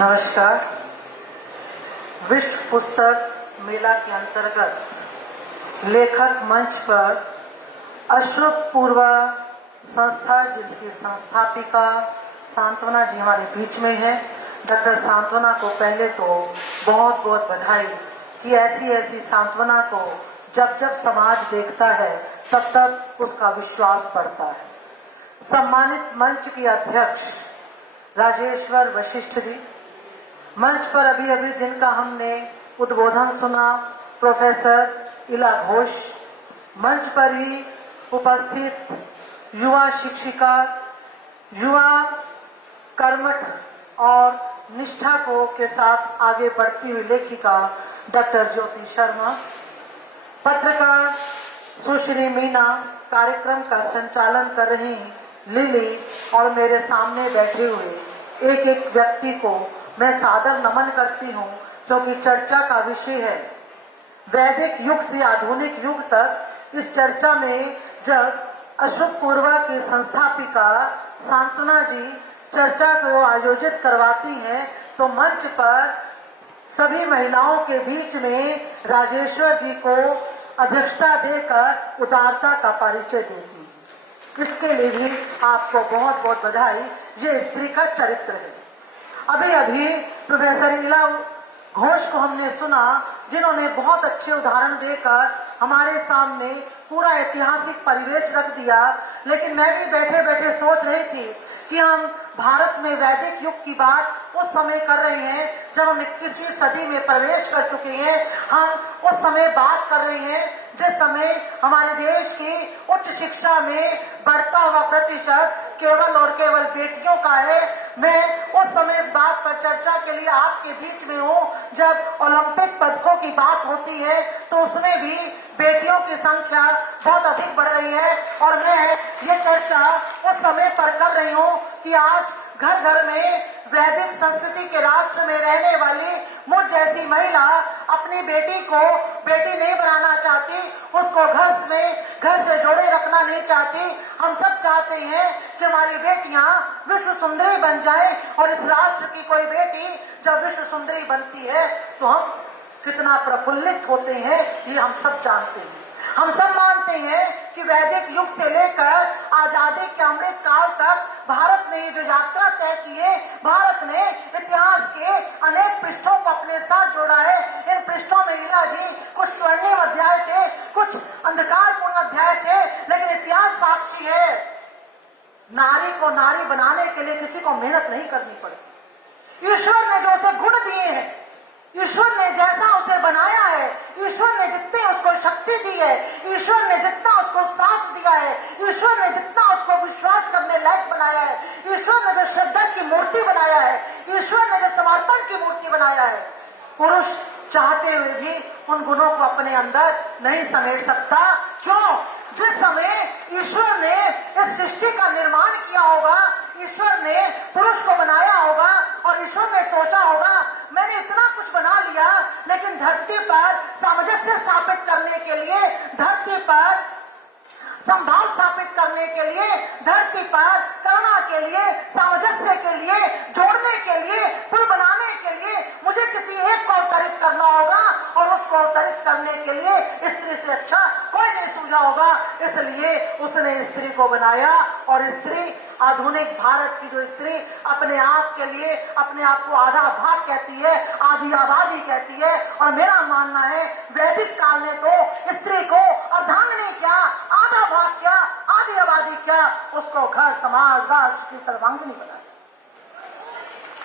नमस्कार। विश्व पुस्तक मेला के अंतर्गत लेखक मंच पर अश्रुपूर्वा संस्था, जिसकी संस्थापिका सांत्वना जी हमारे बीच में है। डॉक्टर सांत्वना को पहले तो बहुत बहुत बधाई कि ऐसी सांत्वना को जब जब समाज देखता है तब तब उसका विश्वास बढ़ता है। सम्मानित मंच के अध्यक्ष राजेश्वर वशिष्ठ जी, मंच पर अभी जिनका हमने उद्बोधन सुना प्रोफेसर इला घोष, मंच पर ही उपस्थित युवा शिक्षिका, युवा कर्मठ और निष्ठा को के साथ आगे बढ़ती हुई लेखिका डॉक्टर ज्योति शर्मा, पत्रकार सुश्री मीना, कार्यक्रम का संचालन कर रही लिली और मेरे सामने बैठे हुए एक एक व्यक्ति को मैं सादर नमन करती हूँ, क्योंकि चर्चा का विषय है वैदिक युग से आधुनिक युग तक। इस चर्चा में जब अश्रुपूर्वा की संस्थापिका सांत्वना जी चर्चा को आयोजित करवाती हैं तो मंच पर सभी महिलाओं के बीच में राजेश्वर जी को अध्यक्षता देकर उदारता का परिचय देती है। इसके लिए भी आपको बहुत बहुत बधाई। ये स्त्री का चरित्र है। अभी प्रोफेसर इला घोष को हमने सुना, जिन्होंने बहुत अच्छे उदाहरण देकर हमारे सामने पूरा ऐतिहासिक परिवेश रख दिया। लेकिन मैं भी बैठे बैठे सोच रही थी कि हम भारत में वैदिक युग की बात उस समय कर रहे हैं जब हम 21वीं सदी में प्रवेश कर चुके हैं। हम उस समय बात कर रहे हैं जिस समय हमारे देश की उच्च शिक्षा में बढ़ता हुआ प्रतिशत केवल और केवल बेटियों का है। मैं उस समय इस बात पर चर्चा के लिए आपके बीच में हूँ। जब ओलंपिक पदकों की बात होती है तो उसमें भी बेटियों की संख्या बहुत अधिक बढ़ रही है। और मैं ये चर्चा उस समय पर कर रही हूँ कि आज घर घर में वैदिक संस्कृति के राष्ट्र में रहने वाली मुझ जैसी महिला अपनी बेटी को बेटी नहीं बनाना चाहती, उसको घर से जोड़े रखना नहीं चाहती। हम सब चाहते हैं कि हमारी बेटियां विश्व सुंदरी बन जाए, और इस राष्ट्र की कोई बेटी जब विश्व सुंदरी बनती है तो हम कितना प्रफुल्लित होते हैं, ये हम सब जानते हैं। हम सब मानते हैं कि वैदिक युग से लेकर आजादी के अमृत काल तक भारत ने जो यात्रा तय की है, भारत ने इतिहास के अनेक पृष्ठों को अपने साथ जोड़ा है। इन पृष्ठों में इला जी कुछ स्वर्णिम अध्याय थे, कुछ अंधकारपूर्ण अध्याय थे, लेकिन इतिहास साक्षी है नारी को नारी बनाने के लिए किसी को मेहनत नहीं करनी पड़ी। ईश्वर ने जो उसे गुण दिए हैं, ईश्वर ने जैसा उसे बनाया है, ईश्वर ने जितनी उसको शक्ति दी है, ईश्वर ने जितना उसको साथ दिया है, ईश्वर ने जितना उसको विश्वास करने लायक बनाया है, ईश्वर ने जो श्रद्धा की मूर्ति बनाया है, ईश्वर ने जो समर्पण की मूर्ति बनाया है, पुरुष चाहते हुए भी उन गुणों को अपने अंदर नहीं समेट सकता। क्यों? जिस समय ईश्वर ने इस सृष्टि का निर्माण किया होगा, ईश्वर ने पुरुष को बनाया होगा और ईश्वर ने सोचा होगा मैंने इतना कुछ बना लिया, लेकिन धरती पर सामंजस्य स्थापित करने के लिए, धरती पर संभाव स्थापित करने के लिए, धरती पर करुणा के लिए, सामंजस्य के लिए, जोड़ने के लिए, पुल बनाने के लिए मुझे किसी एक को अवतरित करना होगा, और उसको अवतरित करने के लिए स्त्री से अच्छा कोई नहीं सूझा होगा। इसलिए उसने स्त्री को बनाया। और स्त्री, आधुनिक भारत की जो स्त्री अपने आप के लिए अपने आप को आधा भाग कहती है, आधी आबादी कहती है, और मेरा मानना है वैदिक काल ने तो स्त्री को अर्धांगिनी क्या, आधा भाग क्या, आधी आबादी क्या, उसको घर समाज राष्ट्र की सर्वांगिनी बनाया।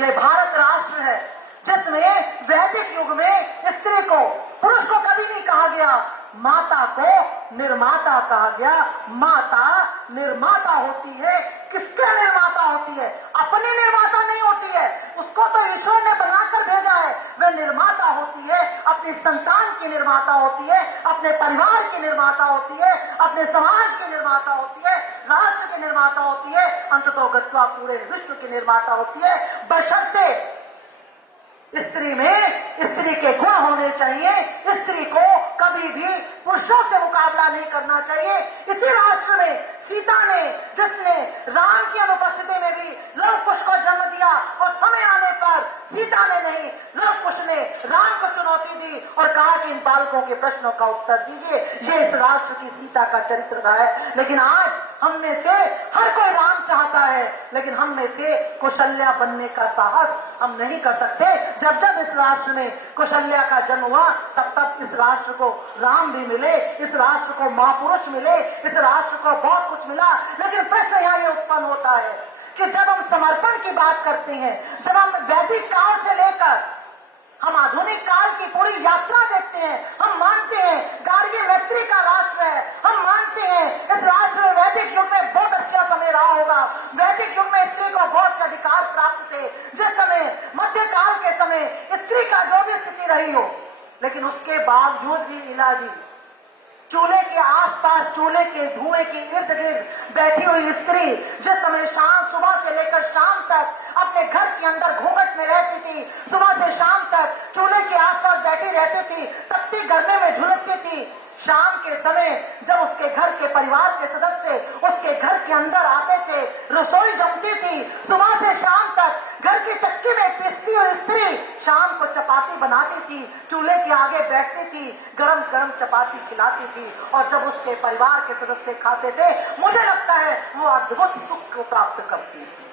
ये भारत राष्ट्र है जिसमें वैदिक युग में स्त्री को, पुरुष को कभी नहीं कहा गया, माता को निर्माता कहा गया। माता निर्माता होती है। किसके निर्माता होती है? अपनी निर्माता नहीं होती है, उसको तो ईश्वर ने बनाकर भेजा है। वह निर्माता होती है, अपनी संतान की निर्माता होती है, अपने परिवार की निर्माता होती है, अपने समाज की निर्माता होती है, राष्ट्र की निर्माता होती है, अंततोगत्वा पूरे विश्व की निर्माता होती है। बशर्ते स्त्री में स्त्री के गुण होने चाहिए, स्त्री को कभी भी पुरुषों से मुकाबला नहीं करना चाहिए। इसी राष्ट्र में सीता ने, जिसने राम की अनुपस्थिति में भी लव कुश को जन्म दिया, और समय आने पर सीता ने नहीं, लव कुश ने राम को चुनौती दी और कहा कि इन बालकों के प्रश्नों का उत्तर दीजिए। ये इस राष्ट्र की सीता का चरित्र रहा है। लेकिन आज हम में से हर कोई राम चाहता है, लेकिन हम में से कौशल्या बनने का साहस हम नहीं कर सकते। जब जब इस राष्ट्र में कौशल्या का जन्म हुआ, तब तब इस राष्ट्र को राम भी मिले, इस राष्ट्र को महापुरुष मिले, इस राष्ट्र को बहुत कुछ मिला। लेकिन प्रश्न यहाँ ये उत्पन्न होता है कि जब हम समर्पण की बात करते हैं, जब हम वैदिक काल से लेकर हम आधुनिक काल की पूरी यात्रा देखते हैं, हम मानते हैं गार्गी मैत्री का राष्ट्र है, हम मानते हैं इस राष्ट्र में वैदिक युग में बहुत अच्छा समय रहा होगा, वैदिक युग में स्त्री को बहुत से अधिकार प्राप्त थे, जिस समय मध्यकाल के समय स्त्री का जो भी स्थिति रही हो, लेकिन उसके बावजूद भी इलाजी चूल्हे के आसपास, चूल्हे के धुएं के इर्द गिर्द बैठी हुई स्त्री जिस समय शाम, सुबह से लेकर शाम तक अपने घर के अंदर घूंघट में रहती थी, सुबह से शाम तक चूल्हे के आसपास बैठी रहती थी, तपती गर्मी में झुलसती थी। शाम के समय जब उसके घर के परिवार के सदस्य उसके घर के अंदर आते थे, रसोई जमती थी, सुबह से शाम तक घर की चक्की में पीसती हुई स्त्री शाम को चपाती बनाती थी, चूल्हे के आगे बैठती थी, गरम गरम चपाती खिलाती थी, और जब उसके परिवार के सदस्य खाते थे, मुझे लगता है वो अद्भुत सुख को प्राप्त करती थी।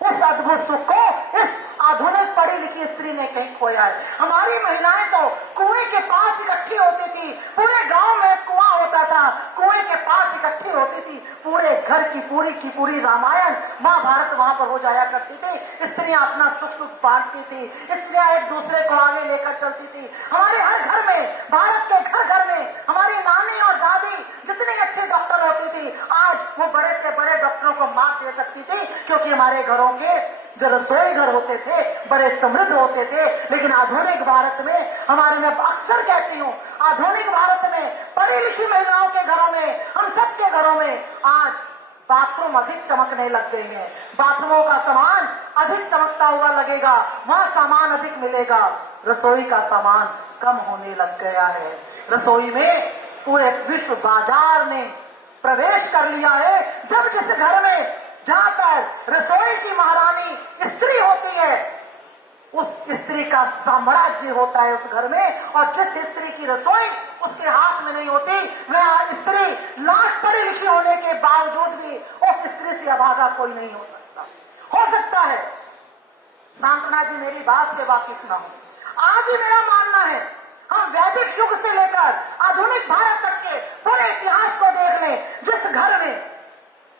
उस अद्भुत सुख को इस आधुनिक पढ़ी लिखी स्त्री ने कहीं खोया है। हमारी महिलाएं तो कुएं के पास इकट्ठी होती थी, पूरे गांव में कुआं होता था, कुएं के पास इकट्ठी होती थी, पूरे घर की पूरी रामायण महाभारत वहां पर हो जाया करती थी। स्त्रियां अपना सुख दुख बांटती थी, स्त्रियां एक दूसरे को आगे लेकर चलती थी। हमारे हर घर में, भारत के घर घर में हमारी नानी और दादी जितनी अच्छी डॉक्टर होती थी, आज वो बड़े से बड़े डॉक्टरों को मात दे सकती थी, क्योंकि हमारे घरों के जो रसोई घर होते थे बड़े समृद्ध होते थे। लेकिन आधुनिक भारत में हमारे, मैं अक्सर कहती हूँ, आधुनिक भारत में पढ़ी लिखी महिलाओं के घरों में, हम सबके घरों में आज बाथरूम अधिक चमकने लग गए हैं, बाथरूमों का सामान अधिक चमकता हुआ लगेगा, वहां सामान अधिक मिलेगा, रसोई का सामान कम होने लग गया है। रसोई में पूरे विश्व बाजार ने प्रवेश कर लिया है। जब जिस घर में जहां पर रसोई की महारानी स्त्री होती है, उस स्त्री का साम्राज्य होता है उस घर में, और जिस स्त्री की रसोई उसके हाथ में नहीं होती, वह स्त्री लाख पढ़ी लिखी होने के बावजूद भी उस स्त्री से अभागा कोई नहीं हो सकता। हो सकता है सांतना जी मेरी बात से वाकिफ ना हो। आज भी मेरा मानना है, हम वैदिक युग से लेकर आधुनिक भारत तक के पूरे इतिहास को देख लें, जिस घर में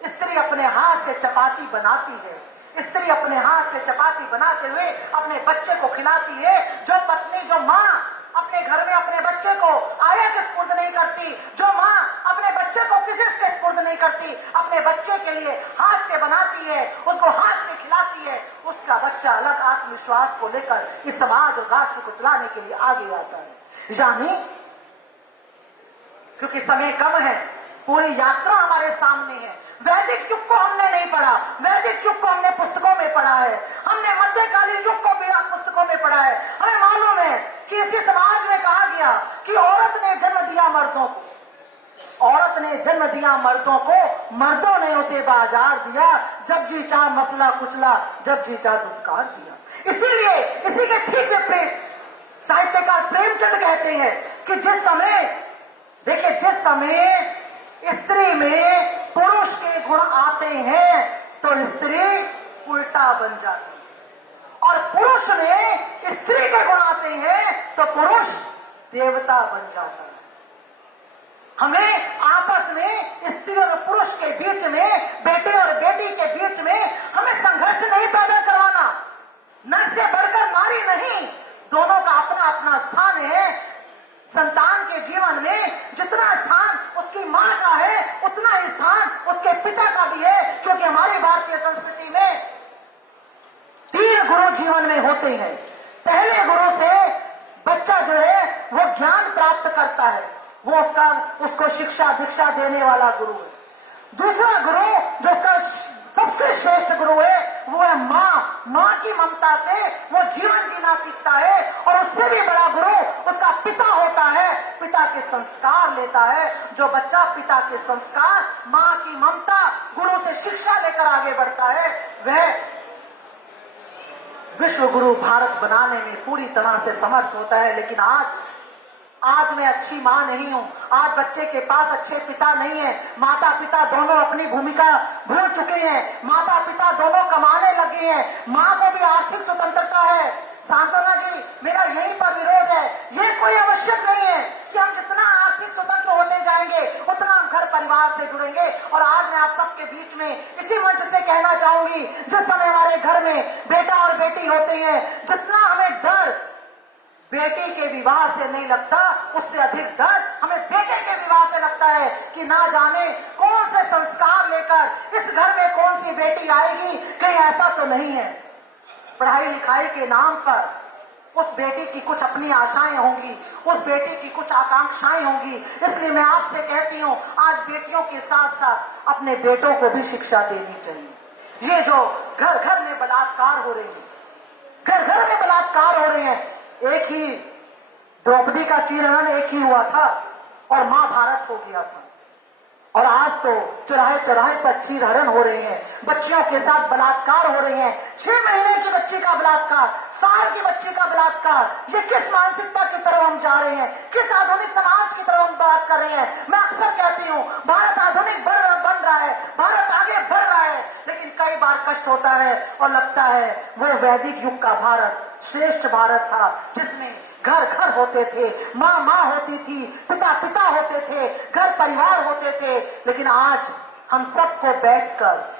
स्त्री अपने हाथ से चपाती बनाती है, स्त्री अपने हाथ से चपाती बनाते हुए अपने बच्चे को खिलाती है, जो पत्नी, जो माँ अपने घर में अपने बच्चे को आया के स्पुर्द नहीं करती, जो माँ अपने बच्चे को किसी के स्पुर्द नहीं करती, अपने बच्चे के लिए हाथ से बनाती है, उसको हाथ से खिलाती है, उसका बच्चा अलग आत्मविश्वास को लेकर इस समाज और राष्ट्र को चलाने के लिए आगे आता है। यानी क्योंकि समय कम है, पूरी यात्रा हमारे सामने है। वैदिक युग को हमने नहीं पढ़ा, वैदिक युग को हमने पुस्तकों में पढ़ा है, हमने मध्यकालीन युग को भी पुस्तकों में पढ़ा है। हमें मालूम है कि इसी समाज में कहा गया कि औरत ने जन्म दिया मर्दों को, औरत ने जन्म दिया मर्दों को, मर्दों ने उसे बाजार दिया, जब जी चाह मसला कुचला, जब जी चाह दुत्कार दिया। इसीलिए इसी के ठीक विपरीत साहित्यकार प्रेमचंद कहते हैं कि जिस समय, देखिए, जिस समय स्त्री में पुरुष के गुण आते हैं तो स्त्री उल्टा बन जाती है, और पुरुष में स्त्री के गुण आते हैं तो पुरुष देवता बन जाता है। हमें आपस में, स्त्री और पुरुष के बीच में, बेटे और बेटी के बीच में हमें संघर्ष नहीं पैदा करवाना। नर से बढ़कर नारी नहीं, दोनों का अपना अपना स्थान है। संतान के जीवन में जितना स्थान उसकी मां का है, उतना ही स्थान उसके पिता का भी है, क्योंकि हमारी भारतीय संस्कृति में 3 गुरु जीवन में होते हैं। पहले गुरु से बच्चा जो है वो ज्ञान प्राप्त करता है, वो उसको शिक्षा दीक्षा देने वाला गुरु है। दूसरा गुरु जो उसका सबसे श्रेष्ठ गुरु है वो है माँ। माँ की ममता से वो जीवन जीना सीखता है, और उससे भी बड़ा गुरु उसका पिता होता है। पिता के के संस्कार लेता है, जो बच्चा पिता के संस्कार, माँ की ममता, गुरु से शिक्षा लेकर आगे बढ़ता है, वह विश्व गुरु भारत बनाने में पूरी तरह से समर्थ होता है। लेकिन आज मैं अच्छी माँ नहीं हूँ, आज बच्चे के पास अच्छे पिता नहीं है, माता पिता दोनों अपनी भूमिका भूल चुके हैं, माता पिता दोनों कमाने लगे हैं, माँ को भी आर्थिक स्वतंत्रता है। सांत्वना जी, मेरा यहीं पर विरोध है। ये कोई आवश्यक नहीं है कि हम जितना आर्थिक स्वतंत्र होते जाएंगे उतना हम घर परिवार से जुड़ेंगे। और आज मैं आप सबके बीच में इसी मंच से कहना चाहूंगी, जिस समय हमारे घर में बेटा और बेटी होते हैं, जितना हमें डर बेटी के विवाह से नहीं लगता, उससे अधिक डर हमें बेटे के विवाह से लगता है कि ना जाने कौन से संस्कार लेकर इस घर में कौन सी बेटी आएगी। कहीं ऐसा तो नहीं है पढ़ाई लिखाई के नाम पर उस बेटी की कुछ अपनी आशाएं होंगी, उस बेटी की कुछ आकांक्षाएं होंगी। इसलिए मैं आपसे कहती हूँ, आज बेटियों के साथ साथ अपने बेटों को भी शिक्षा देनी चाहिए। ये जो घर घर में बलात्कार हो रहे हैं, घर घर में बलात्कार हो रहे हैं, एक ही द्रौपदी का चीरहरण एक ही हुआ था और महाभारत हो गया था, और आज तो चौराहे चौराहे पर चीरहरण हो रहे हैं, बच्चियों के साथ बलात्कार हो रहे हैं। 6 महीने की बच्ची का बलात्कार, साल की बच्ची का बलात्कार। ये किस मानसिकता की तरफ हम जा रहे हैं, किस आधुनिक समाज की तरफ हम बात कर रहे हैं। मैं अक्सर कहती हूँ, भारत आधुनिक बन रहा है, भारत आगे बढ़ रहा है, लेकिन कई बार कष्ट होता है और लगता है वो वैदिक युग का भारत श्रेष्ठ भारत था, जिसमें घर घर होते थे, माँ माँ होती थी, पिता पिता होते थे, घर परिवार होते थे। लेकिन आज हम सबको बैठकर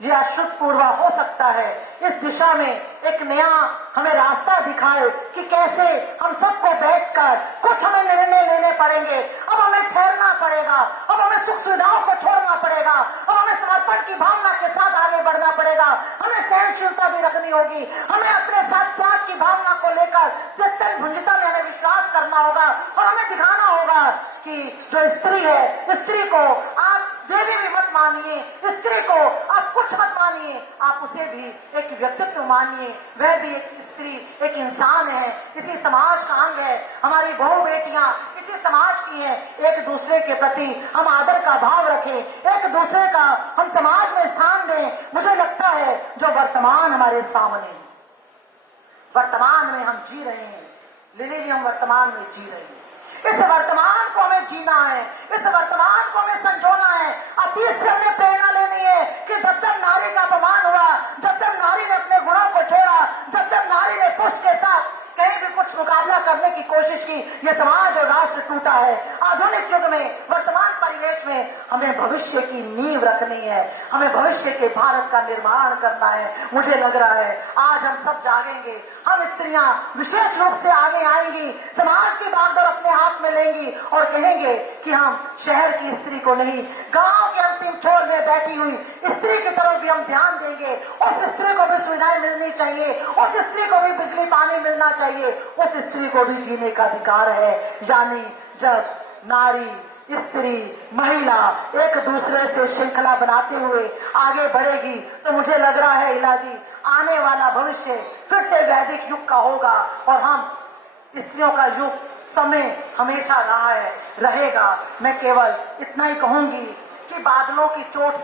ये अश्रुतपूर्वा हो सकता है, इस दिशा में एक नया हमें रास्ता दिखाए कि कैसे हम सबको बैठकर कुछ हमें निर्णय लेने पड़ेंगे। अब हमें ठहरना पड़ेगा, अब हमें सुख सुविधाओं को छोड़ना पड़ेगा, अब हमें समर्पण की भावना के साथ आगे बढ़ना पड़ेगा, हमें सहनशीलता भी रखनी होगी, हमें अपने साथ त्याग की भावना को लेकर त्यक्तन भुंजिता में हमें विश्वास करना होगा, और हमें दिखाना होगा कि जो स्त्री है, स्त्री को आप देवी भी मत मानिए, स्त्री को आप कुछ मत मानिए, आप उसे भी एक व्यक्तित्व मानिए, वह भी एक स्त्री, एक इंसान है, इसी समाज का अंग है। हमारी बहू बेटियां इसी समाज की हैं। एक दूसरे के प्रति हम आदर का भाव रखें, एक दूसरे का हम समाज में स्थान दें। मुझे लगता है जो वर्तमान हमारे सामने, वर्तमान में हम जी रहे हैं, लिली हम वर्तमान में जी रहे हैं, इस वर्तमान को हमें जीना है, इस वर्तमान को हमें संजोना है। अतीत से हमें प्रेरणा लेनी है कि जब जब नारी का अपमान हुआ, जब जब नारी ने अपने गुणों को छोड़ा, जब जब नारी ने पुरुष के साथ कहीं भी कुछ मुकाबला करने की कोशिश की, ये समाज और राष्ट्र टूटा है। आधुनिक युग में, वर्तमान परिवेश में हमें भविष्य की नींव रखनी है, हमें भविष्य के भारत का निर्माण करना है। मुझे लग रहा है आज हम सब जागेंगे, हम स्त्रियां विशेष रूप से आगे आएंगी, समाज की बागडोर अपने हाथ में लेंगी और कहेंगे कि हम शहर की स्त्री को नहीं, गांव के अंतिम छोर में बैठी हुई स्त्री की तरफ भी हम ध्यान देंगे। उस स्त्री को भी सुविधाएं मिलनी चाहिए, उस स्त्री को भी बिजली पानी मिलना चाहिए, उस स्त्री को भी जीने का अधिकार है। यानी जब नारी, स्त्री, महिला एक दूसरे से श्रृंखला बनाते हुए आगे बढ़ेगी, तो मुझे लग रहा है इलाजी आने वाला भविष्य फिर से वैदिक युग का होगा, और हम स्त्रियों का युग समय हमेशा रहा है, रहेगा। मैं केवल इतना ही कहूंगी कि बादलों की चोट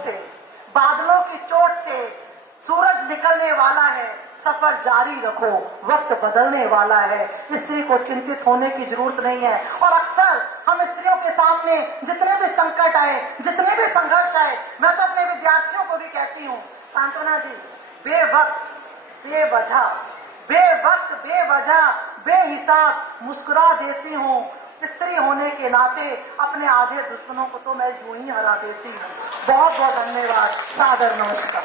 से सूरज निकलने वाला है, सफर जारी रखो, वक्त बदलने वाला है। स्त्री को चिंतित होने की जरूरत नहीं है। और अक्सर हम स्त्रियों के सामने जितने भी संकट आए, जितने भी संघर्ष आए, मैं तो अपने विद्यार्थियों को भी कहती हूँ, सांत्वना जी, बेवक्त बेवजह बेहिसाब मुस्कुरा देती हूँ। स्त्री होने के नाते अपने आधे दुश्मनों को तो मैं यूं ही हरा देती हूँ। बहुत बहुत धन्यवाद, सादर नमस्कार।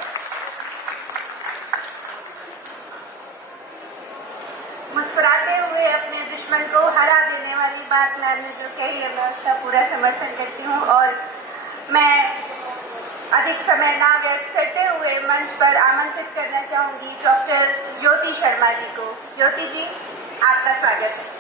मुस्कुराते हुए अपने दुश्मन को हरा देने वाली बात मैम ने जो कही है, मैं उसका पूरा समर्थन करती हूँ। और मैं अधिक समय ना व्यर्थ करते हुए मंच पर आमंत्रित करना चाहूंगी डॉक्टर ज्योति शर्मा जी को। ज्योति जी, आपका स्वागत है।